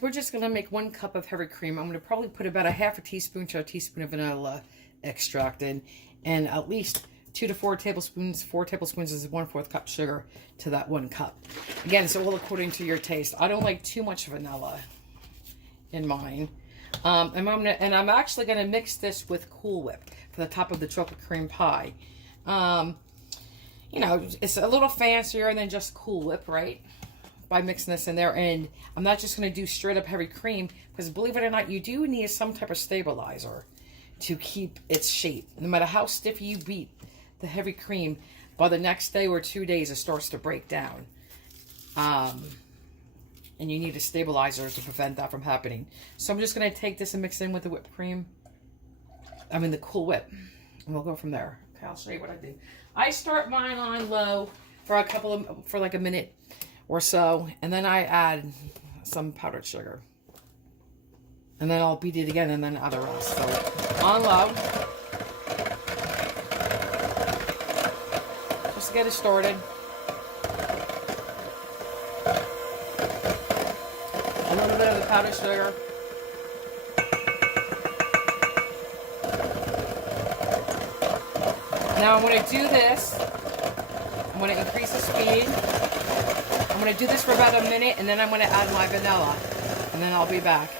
we're just going to make 1 cup of heavy cream. I'm going to probably put about a half a teaspoon to a teaspoon of vanilla extract in, and at least 2 to 4 tablespoons. 4 tablespoons is 1/4 cup sugar to that 1 cup. Again, it's all according to your taste. I don't like too much vanilla in mine. And I'm actually going to mix this with Cool Whip for the top of the chocolate cream pie. You know, it's a little fancier than just Cool Whip, right? By mixing this in there. And I'm not just going to do straight up heavy cream, because believe it or not, you do need some type of stabilizer to keep its shape. No matter how stiff you beat the heavy cream, by the next day or 2 days, it starts to break down. And you need a stabilizer to prevent that from happening. So I'm just going to take this and mix it in with the whipped cream. I mean the Cool Whip. And we'll go from there. Okay, I'll show you what I do. I start mine on low for like a minute or so. And then I add some powdered sugar. And then I'll beat it again and then add the rest. So on low. Just to get it started. A little bit of the powdered sugar. Now I'm going to do this. I'm going to increase the speed. I'm going to do this for about a minute, and then I'm going to add my vanilla. And then I'll be back.